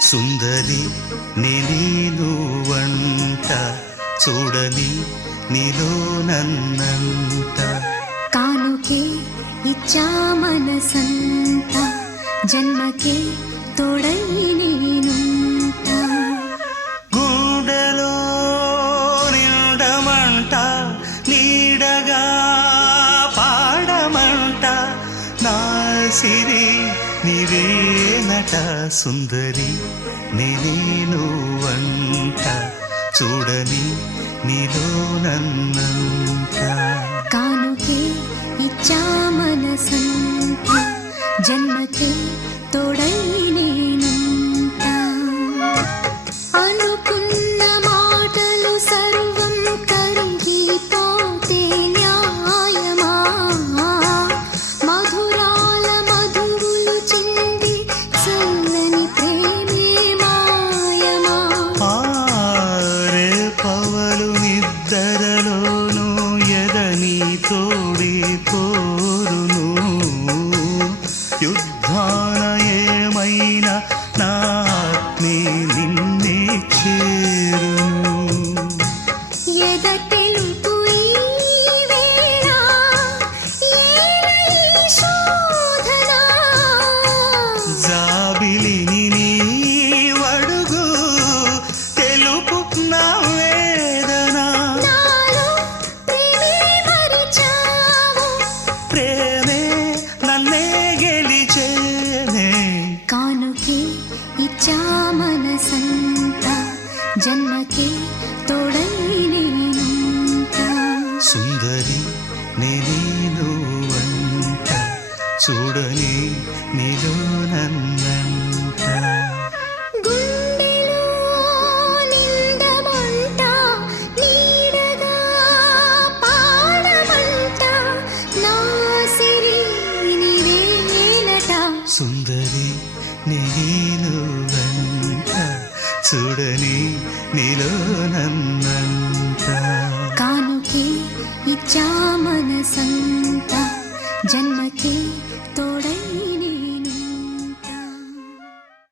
సుందరి నేను వంట చూడని నీలో నన్నంట కానుకే ఇచ్చా మనసంత జన్మకే తోడై నేనుంటా గుండెలో నిండమంట నీడగా పాడమంట నా సిరి నీవేనట సుందరి నేను వంట చూడని నీలో నన్నంట కానుకే ఇచ్చా మనసంత జన్మకే తోడై నేనుంటా అనుకున్న మాటలు సర్వం కరిగిపోతే న్యాయమా మధురాల మధువులు చింది చల్లని ప్రేమే మాయమా ఆరే పవలు నిద్దరలోను ఎదని తోడి కోరును యుద్ధాన ఏమైనా నా ఆత్మే నిన్నే చేరును ఎద తెలుపు ఈ వేళ ఏల ఈ శోధన జాబిలిని నీవడుగు తెలుపు నా వేదన నాలో ప్రేమే మరిచావు ప్రేమే నన్నే గెలిచేనే కానుకే ఇచ్చా మనసంత జన్మకే తోడై నేనుంటా సుందరి నేను వంట చూడని నీలో నన్నంట గుండెలో నిండమంట నీడగా పాడమంట నా సిరి నీవేనట సుందరి నేను వంట చూడని నీలో నన్నంట కానుకే ఇచ్చా మనసంత జన్మకే